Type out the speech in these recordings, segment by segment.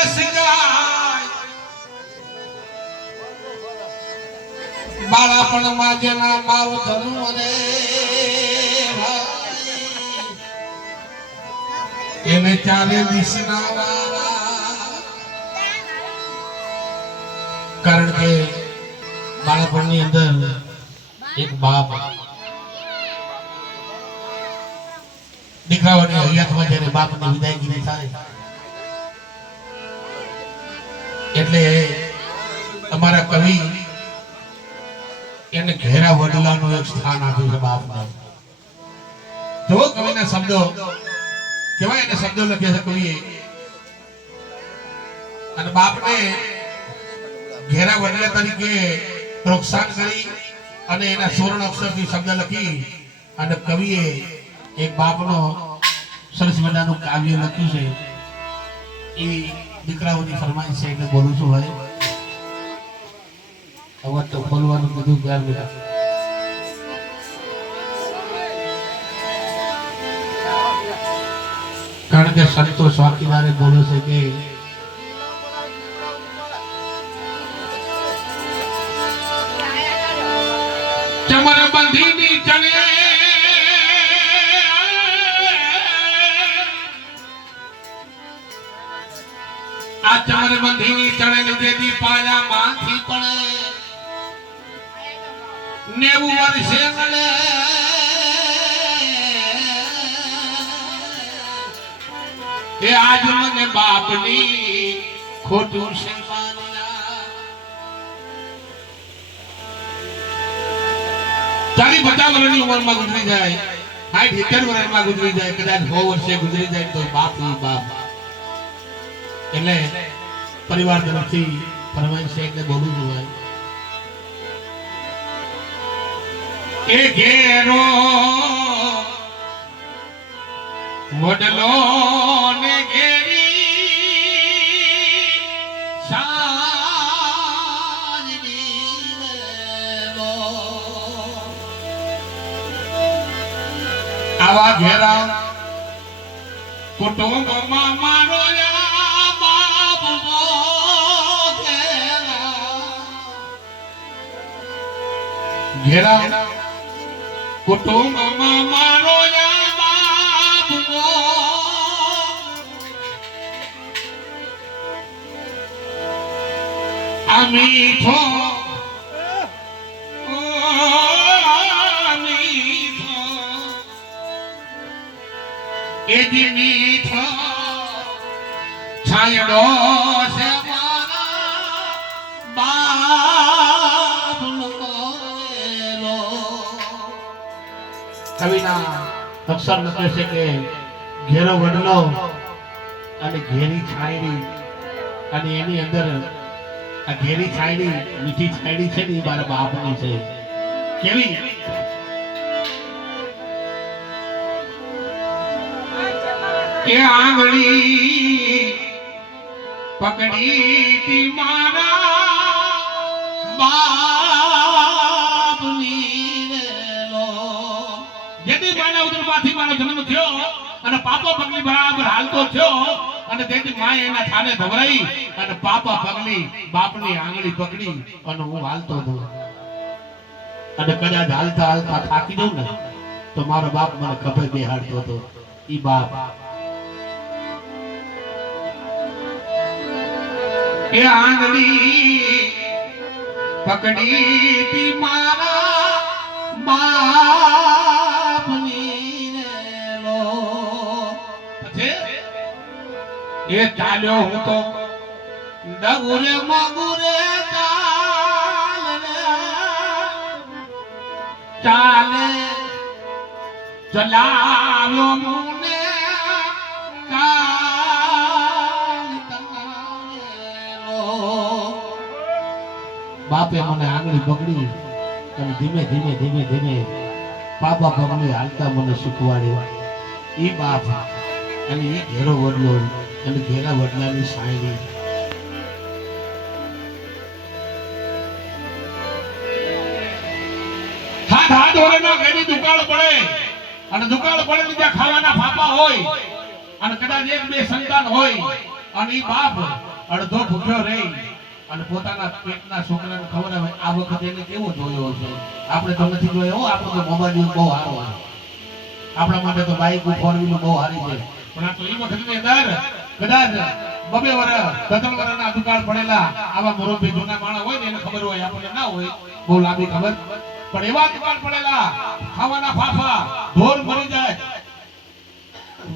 બેસી જાય બાળપણમાં જેના મારું ધનું રે એને ચારે દિશના કારણ કે બાળપણની અંદર એક બાપ દીકરાઓની હૈયાતમાં જ્યારે બાપની વિદાયગીરી થાય એટલે અમારા કવિ એને ઘેરા વડલાનું એક સ્થાન આપ્યું છે બાપને. જો કવિના શબ્દો કેવાય એને શબ્દો લખ્યા છે કવિએ અને બાપને ઘેરા વડલા તરીકે પ્રોત્સાહન કરી અને એના સુવર્ણ અક્ષરથી શબ્દ લખી અને કવિએ એક બાપનો સરસ મજાનું કાવ્ય લખ્યું છે. એવી દીકરાઓની ફરમાઈશ છે એટલે બોલું છું ભાઈ. અવાજ તો ખોલવાનું બધું ગાર બેઠા કારણ કે સંતોષ વાકીદારે બોલ્યો છે કે ચમર બંધીની ચણે આ ચમર બંધીની ચણે લીધેથી પાયા માંથી પડે 90 વર્ષે મળે એ આજ મને બાપની ખોટું છે ચાલી 50 વર્ષની ઉંમરમાં ગુજરી જાય 60-70 વર્ષમાં ગુજરી જાય કદાચ 100 વર્ષે ગુજરી જાય તો બાપ ની બાપ એટલે પરિવાર તરફથી ફરમાઈશ છે એટલે બોલું છું ભાઈ. એ ઘેરો વડલો ને ઘેરી સાજની આવા ઘેરા કુટુંબમાં મારો બાપ ઘેરા કુટુંબમાં મારો બાપ મીઠો એ જી મીઠો છાયડો છે મારા બાપ કવિના અક્ષર લખે છે કે ઘેરો વડલો અને ઘેરી છાયડી અને એની અંદર આ ઘેરી છાયડી મીઠી છાયડી છે ને એ મારા બાપની છે. કેવી કે આંગળી પકડી તી મારા બાપની લો જેથી મારા ઉદરમાંથી મારો જન્મ થયો અને પાપો પગલી બરાબર હાલતો થયો અને તેથી માએ એના થાને ધવરાઈ અને પાપા પગલી બાપની આંગળી પકડી અને હું હાલતો હતો અને કદાચ હાલતા હાલતા થાકી દઉં ને તો મારો બાપ મને ખભે બેહાડતો હતો. ઈ બાપ એ આંગળી પકડી તી મારા બાપની લો પછી એ ચાલ્યો હું તો ડગુરે મગુરે ચાલે ચલાવ્યો મુને બાપે મને આંગળી પકડી અને ધીમે ધીમે ધીમે ધીમે પાપા પગલે હાલતા મને શીખવાડ્યો. ઈ બાપ અને એ ઘેરો વડલો અને ઘેરા વડલાની સાયડી હાથ ઓરેના ઘેરી દુકાળ પડે અને દુકાળ પડે ત્યાં ખાવાના ફાફા હોય અને કદાચ 1-2 સંતાન હોય અને ઈ બાપ અડધો ભૂખ્યો રહી અને પોતાના પેટના છોકરાને ખવડાવે આ વખતે એને કેવો જોયો છે આપણે તો નથી જોયો આપણે તો મોબાઈલ બહુ સારો હોય આપણા માટે તો બાઈક ફોર વ્હીલર બહુ સારી છે પણ આ તો એ વખતની અંદર કદાચ બબે વર્ષ 13 વર્ષના દુકાળ પડેલા આવા મુરબ્બી જૂના માણસ હોય ને એને ખબર હોય આપણને ના હોય બહુ લાંબી ખબર પણ એવા દુકાળ પડેલા ખાવાના ફાફા ઢોર મરી જાય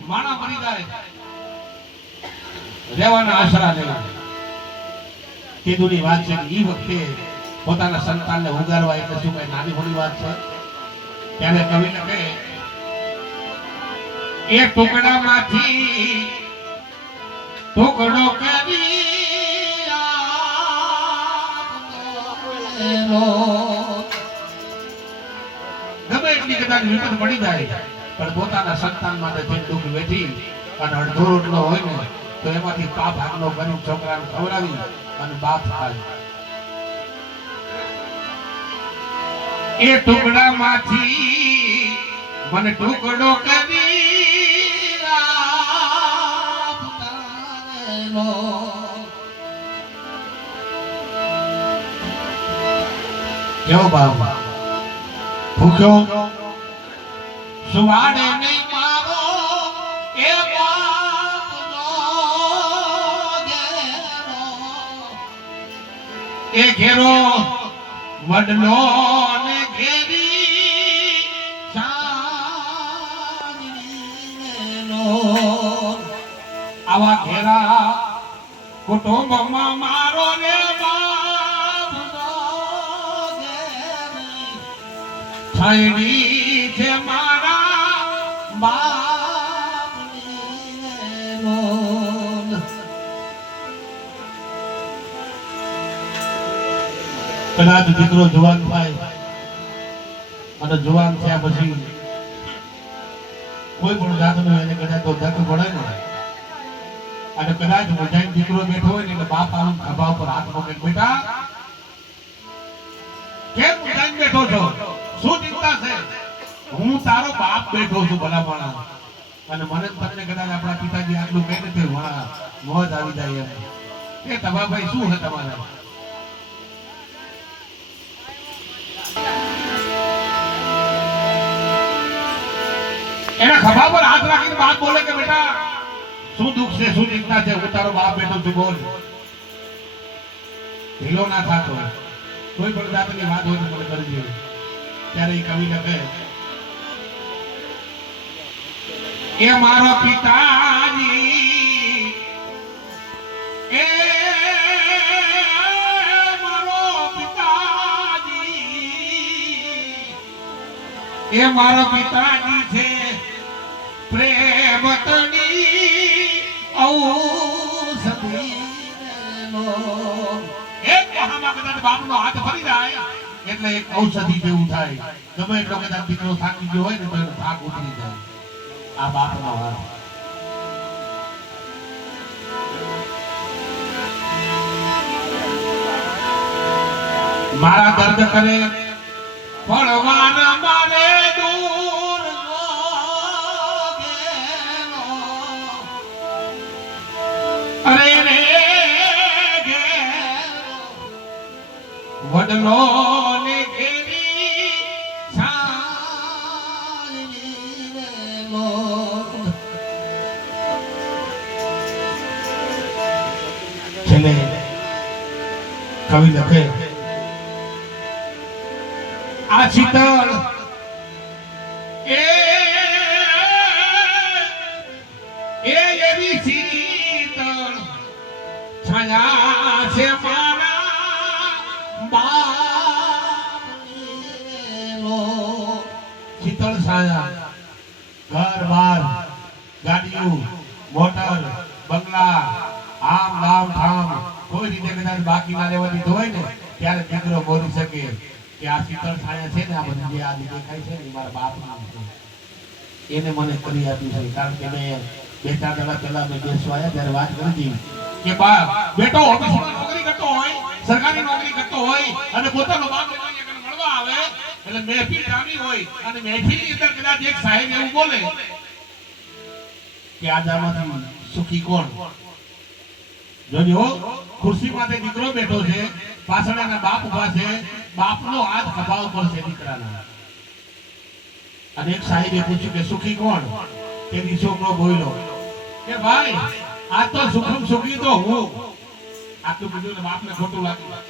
માણા મરી જાય રહેવાના આશરા લે કીધુંની વાત છે કે એ વખતે પોતાના સંતાનને ઉગારવા એટલે શું કઈ નાની મોટી વાત છે ત્યારે કવિ લખે એ ટુકડામાંથી ટુકડો કરી ગમે એટલી કદાચ વિપત પડી જાય પણ પોતાના સંતાન માટે દુઃખ વેઠી અને અડધો રોટલો હોય ને તો એમાંથી પાપ આગલો ગરીબ છોકરાને ખવડાવી અને બાપ થાય એ ટુકડામાંથી મને ટુકડો કરી કેવો બાપ ભૂખ્યો સુવાડે નહીં મારો એ બાપનો એ ઘેરો વડલો ને ઘેરી આવા ઘેરા કુટુંબમાં મારો ને બાપનો છાયડી છે મારા બાપની કદાચ દીકરો જવાન થાય અને જવાન થયા પછી કોઈ પણ જાતનો એને કદાચ તો ધક પડે ને અને કદાચ મોજાઈ દીકરો બેઠો હોય ને એટલે બાપ આમ ખભા ઉપર હાથ મૂકે બેટા કેમ મોજાઈ બેઠો છો શું ચિંતા છે હું તારો બાપ બેઠો છું ભલા માણા અને મને તમને કદાચ આપણા પિતાજી આટલું કહે ને વાહ મોજ આવી જાય એમ એ તમારા ભાઈ શું છે તમારા એના ખભા પર હાથ રાખીને બાપ બોલે કે બેટા શું દુઃખ છે શું ચિંતા છે હું તારો બાપ બેઠો છું બોલ ઢીલો ના થાતો કોઈ પણ જાતની વાત હોય તો મને કરજે ત્યારે એ કવિ લખે એ મારો પિતાજી એ મારો પિતાજી એ મારો પિતાજી છે પ્રેમ તણી ઔષધિનો એક મહામાં કદાચ બાપનો હાથ ફરી જાય એટલે એક ઔષધિ જેવું થાય ગમે એટલો કદાચ દીકરો થાકી ગયો હોય ને તો એનો થાક ઉતરી જાય આ બાપનો હાથ મારા દર્દ કરે પડવાના મારે દૂર અરે રે વડલો ને ઘેરી છેલ્લે કવિ લખે આ શીતળ એવી શીતળ છાયા છે મારા બાપનો શીતળ છાયા ઘર બાર ગાડીઓ મોટર બંગલા આમ નામ ઠામ કોઈ રીતે કદાચ બાકી ના લેવા દીધું હોય ને ત્યારે દીકરો બોલી શકે કે આ શીતળ છાયા છે ને આ બધી જે આ દેખાય છે ને મારા બાપ નામ છે એને મને કરી આપ્યું છે કારણ કે મેં 2-4 દાડા પહેલા મેં બેસવા આવ્યા ત્યારે વાત કરી હતી કે બા બેટો ઓફિસમાં નોકરી કરતો હોય સરકારી નોકરી કરતો હોય અને પોતાનો બાપ મળવા આવે એટલે મહેફિલ જામી હોય અને મહેફિલની અંદર કદાચ એક સાહેબ એવું બોલે કે આજામાંથી સુખી કોણ જોજો ખુરશી માથે દીકરો બેઠો છે, પાછળ એના બાપ ઉભા છે, બાપનો હાથ ખભા ઉપર છે દીકરાના. અને એક સાહેબે પૂછ્યું કે સુખી કોણ? તે છોકરો બોલ્યો કે ભાઈ આ તો સુખમ સુખી તો હું. આટલું કીધું ને બાપને ખોટું લાગ્યું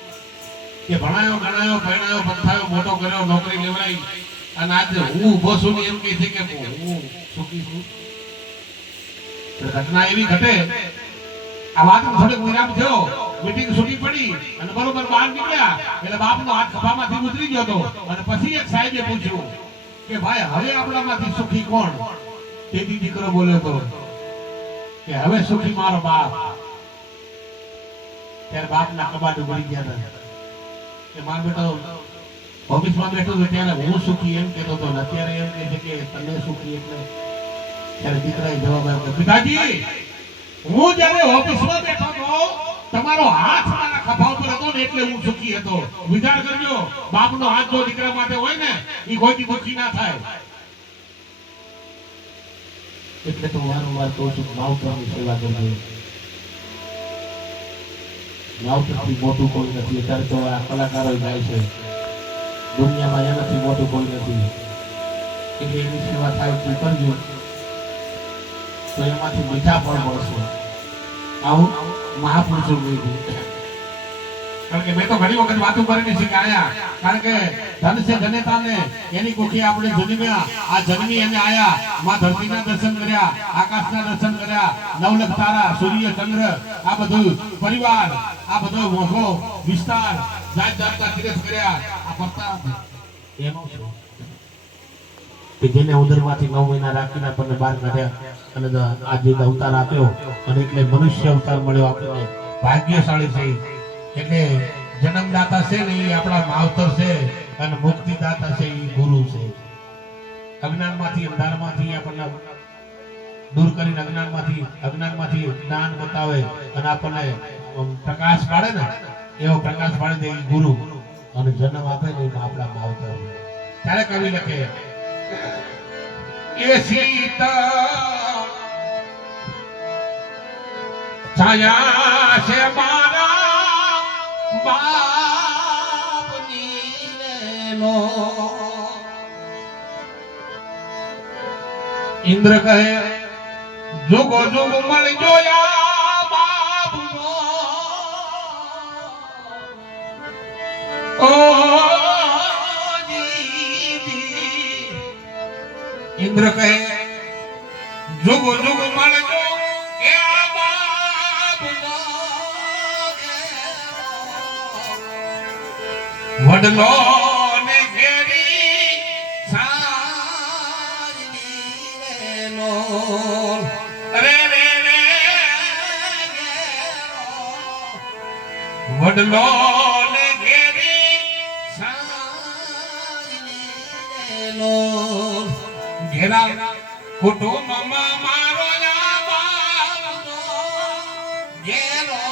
કે ભણાયો ગણાયો ભણાયો બંધાયો મોટો કર્યો નોકરી લેવડાઈ અને આજે હું ઊભો છું એમ કહે છે કે હું સુખી છું. ઘટના એવી ઘટે આ વાત થોડોક વિરામ થયો, મીટિંગ છૂટી પડી અને બરોબર બહાર નીકળ્યા એટલે બાપનો હાથ ખભામાંથી ઉતરી ગયો હતો. અને પછી એક સાહેબે પૂછ્યું કે ભાઈ હવે આપણામાંથી સુખી કોણ? તેથી દીકરો બોલ્યો હતો કે હવે સુખી મારો બાપ. ત્યારે બાપના કબાટ ઉભરી ગયા હતા કે મારો બેટો ઓફિસમાં બેઠો હતો ત્યારે હું સુખી એમ કહેતો હતો, અત્યારે એમ કહે છે કે તમે સુખી. એટલે ત્યારે દીકરાએ જવાબ આપ્યો, પિતાજી હું જ્યારે ઓફિસમાં બેઠો હતો તમારો હાથ મારા ખભા ઉપર હતો ને એટલે હું સુખી હતો. વિચાર કરજો, બાપનો હાથ જો દીકરા માટે હોય ને એ કોઈથી દુખી ના થાય. એટલે તો વારંવાર કહું છું માવતરની સેવા કરજો. માવતરથી મોટું કોઈ નથી. અત્યારે તો આ કલાકારો ગાય છે, દુનિયામાં એનાથી મોટું કોઈ નથી. એટલે એની સેવા થાય તો કરજો, તો એમાંથી મીઠા ફળ મળશે. આવું મહાપુરુષો કહ્યું. કારણ કે મેં તો ઘણી વખત વાતો કરીને શીખાયા. કારણ કે ધન છે જનેતાને એની કોખી આપણે જન્મ્યા, આ જન્મી એને આયા. માં ધરતીના દર્શન કર્યા, આકાશના દર્શન કર્યા, નવલખ તારા, સૂર્ય, ચંદ્ર, આ બધું પરિવાર, આ બધો મોઘો વિસ્તાર, જાત જાતના તીર્થ કર્યા. આ પ્રતાપ એનો છે કે જેને ઉદરમાંથી 9 મહિના રાખીને આપણને બહાર કાઢ્યા અને આજે અવતાર આપ્યો અને એટલે મનુષ્ય અવતાર મળ્યો. આપણને ભાગ્યશાળી છે. એટલે જન્મદાતા છે ને એ આપણા માવતર છે અને મુક્તિદાતા છે એ ગુરુ છે. અજ્ઞાનમાંથી અંધારમાંથી આપણને દૂર કરીને અજ્ઞાનમાંથી જ્ઞાન બતાવે અને આપણને પ્રકાશ પાડે ને એવો પ્રકાશ પાડે દે એ ગુરુ. અને જન્મ આપે ને આપણા માવતર. ત્યારે કવિ લખે એ સીતા છાયા છે મારા બાપની નો. ઇન્દ્ર કહે જુગો જુગ મળજો યા બાપનો. ઓ ઇન્દ્ર કહે જુગ જુગ મળજો એ બાપનો. વડલો ને ઘેરી સાજની નો રે રે રે વડલો ને ઘેરી સાજની નો. ઘેરા કુટુંબમાં મારો બાપનો ઘેરો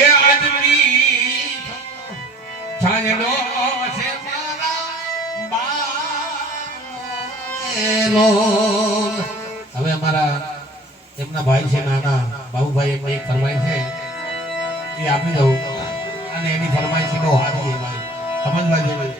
એ આદમી છાયલો છે મારા બાપનો. હવે અમારા એમના ભાઈ છે નાના બાબુભાઈ, એમને એક ફરમાઈશ છે એ આપી દઉં અને એની ફરમાઈશ બહુ સારી છે ભાઈ, સમજવા જેવી.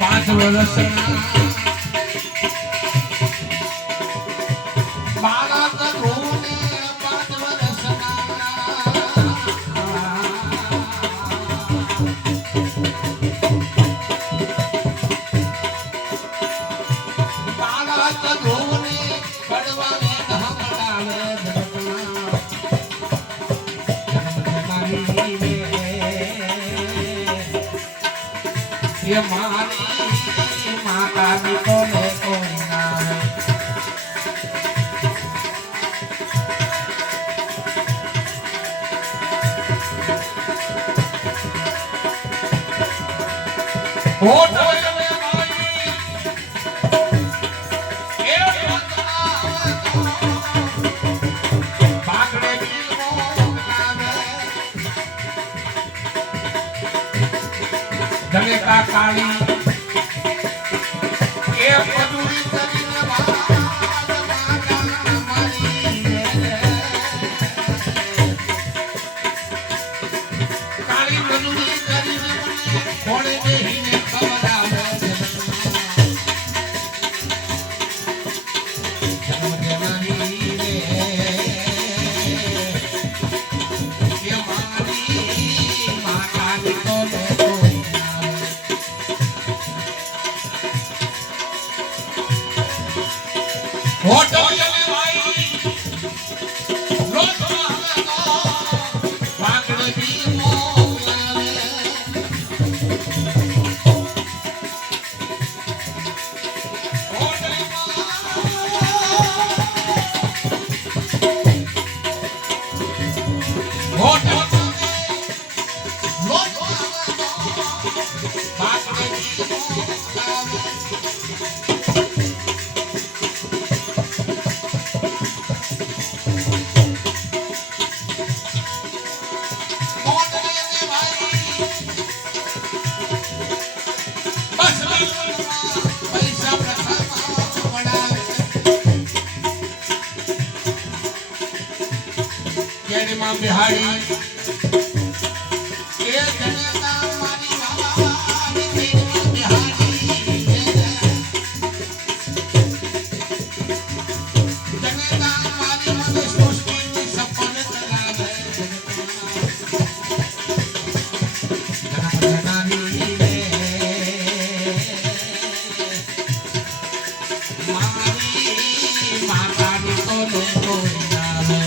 પાંચ વર્ષના બાળક ધ્રુવને 5 વર્ષના બાળક ધ્રુવને પડવાને ધમડાવે એ મારી માતાની કોને કોઈ ના આવે. હોઠ વયમે મારી એ પાકડે બીનો નામે જનેતા કાળી એ મજૂરી કરીને વાત માતા મારી કાળી મજૂરી કરીને મને ઘોડે બેહીને ખવડાવે જન્મ દેનારી રે એ મારી માતાની કોને કોઈ ના આવે. હોઠ વયમે મારી રોજમાં હવે તો પાકડે બીનો નામે હોઠ કેરીમાં બિહારી એ જનેતા મારી વાવાની પેટમાં બિહારી જનેતા મારી મને સૃષ્ટિની સફળ ચલાવે જનાની રે મારી માતાની કોને કોઈ ના આવે.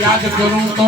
યાદ કરું તો